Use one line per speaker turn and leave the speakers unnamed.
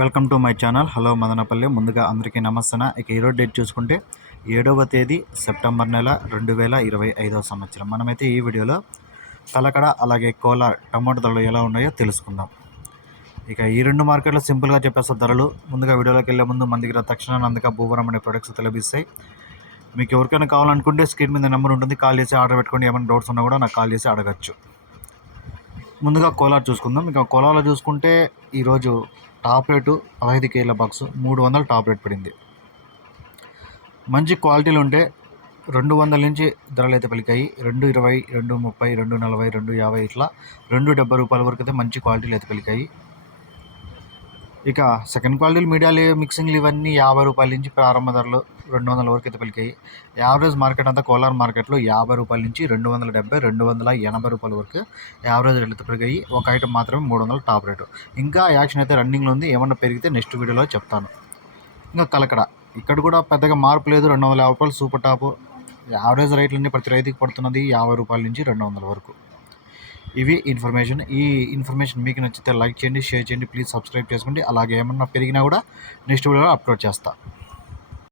Welcome to my channel. Hello Madanapalle. ముందుగా అందరికీ నమస్తే ఇక ఈరోజు డేట్ చూసుకుంటే ఏడవ తేదీ సెప్టెంబర్ నెల రెండు వేల ఇరవై ఐదవ సంవత్సరం. మనమైతే ఈ వీడియోలో తలకడ అలాగే కోల టమాటో ధరలు ఎలా ఉన్నాయో తెలుసుకుందాం. ఇక ఈ రెండు మార్కెట్లో సింపుల్గా చెప్పేస్తా ధరలు. ముందుగా వీడియోలోకి వెళ్ళే ముందు మన దగ్గర తక్షణ నందక భూవరం అనే ప్రొడక్ట్స్ లభిస్తాయి మీకు ఎవరికైనా కావాలనుకుంటే స్క్రీన్ మీద నెంబర్ ఉంటుంది. కాల్ చేసి ఆర్డర్ పెట్టుకోండి. ఏమైనా డౌట్స్ ఉన్నా కూడా నాకు కాల్ చేసి అడగచ్చు. ముందుగా కోలార్ చూసుకుందాం. ఇక కోలార్లో చూసుకుంటే ఈరోజు టాప్ రేటు పదహైదు కేల బాక్స్ మూడు వందలు టాప్ రేట్ పడింది. మంచి క్వాలిటీలు ఉంటే రెండు వందల నుంచి ధరలు అయితే పలికాయి. రెండు ఇరవై రెండు ముప్పై రెండు నలభై రెండు యాభై ఇట్లా రెండు డెబ్బై రూపాయల వరకు అయితే మంచి క్వాలిటీలు అయితే పలికాయి. ఇక సెకండ్ క్వాలిటీలు మీడియాలు మిక్సింగ్లు ఇవన్నీ యాభై రూపాయల నుంచి ప్రారంభ ధరలు రెండు వందల వరకు అయితే పలికాయి. యావరేజ్ మార్కెట్ అంతా కోలార్ మార్కెట్లో యాభై రూపాయల నుంచి రెండు వందల డెబ్బై రెండు వందల ఎనభై రూపాయల వరకు యావరేజ్ రేట్లు అయితే పెరిగాయి ఒక ఐటమ్ మాత్రమే మూడు వందల టాప్ రేటు ఇంకా యాక్షన్ అయితే రన్నింగ్లో ఉంది. ఏమన్నా పెరిగితే నెక్స్ట్ వీడియోలో చెప్తాను. ఇంకా కలకడ. ఇక్కడ కూడా పెద్దగా మార్పు లేదు. రెండు వందల యాభై రూపాయలు సూపర్ టాప్ యావరేజ్ రేట్లన్నీ ప్రతి రైతుకి పడుతున్నది యాభై రూపాయల నుంచి రెండు వందల వరకు. ఇవి ఇన్ఫర్మేషన్ ఈ ఇన్ఫర్మేషన్ మీకు నచ్చితే లైక్ చేయండి షేర్ చేయండి. ప్లీజ్ సబ్స్క్రైబ్ చేసుకోండి. అలాగే ఏమన్నా పెరిగినా కూడా నెక్స్ట్ వీడియోలో అప్లోడ్ చేస్తాను